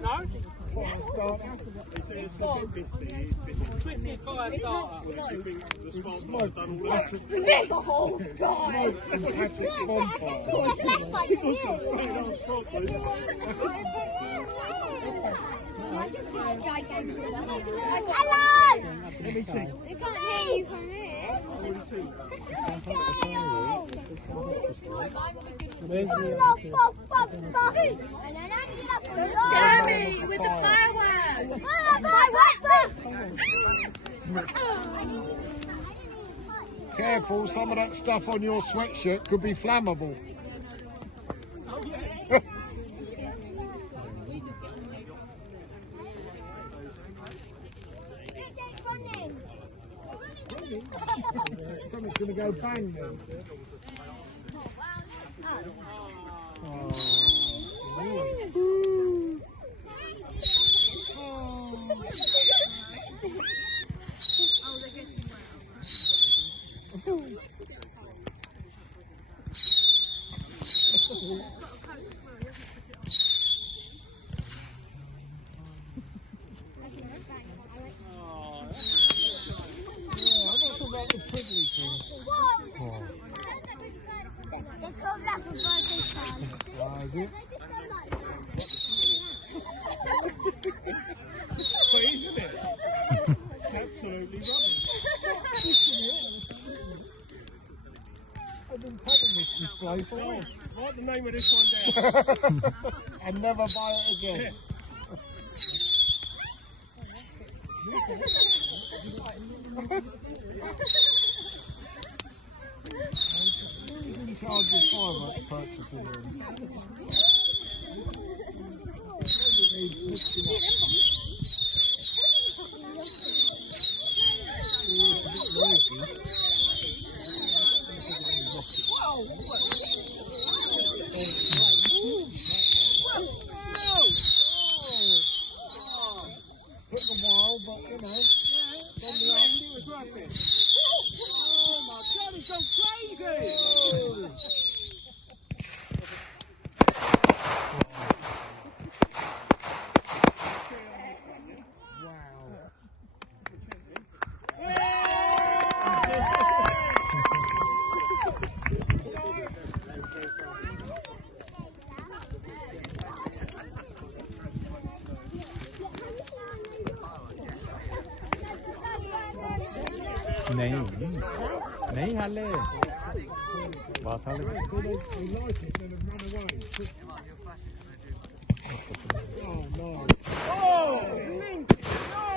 No? Twisted fire starter. Smoke from Patrick's Bonfire. Hello! Let me see. We can't hear you from here. Scary with the fireworks. Careful, some of that stuff on your sweatshirt could be flammable. Something's going to go bang then. Absolutely rubbish. I've been putting this display for us. Write the name of this one down. And never buy it again. Who's in charge of firework purchasing them? Needs mixing up. Took a while, but you know. Oh my God, it's gone crazy! नहीं हाले बहुत हाले They like it, then have run away. Oh no. Oh, Link! No!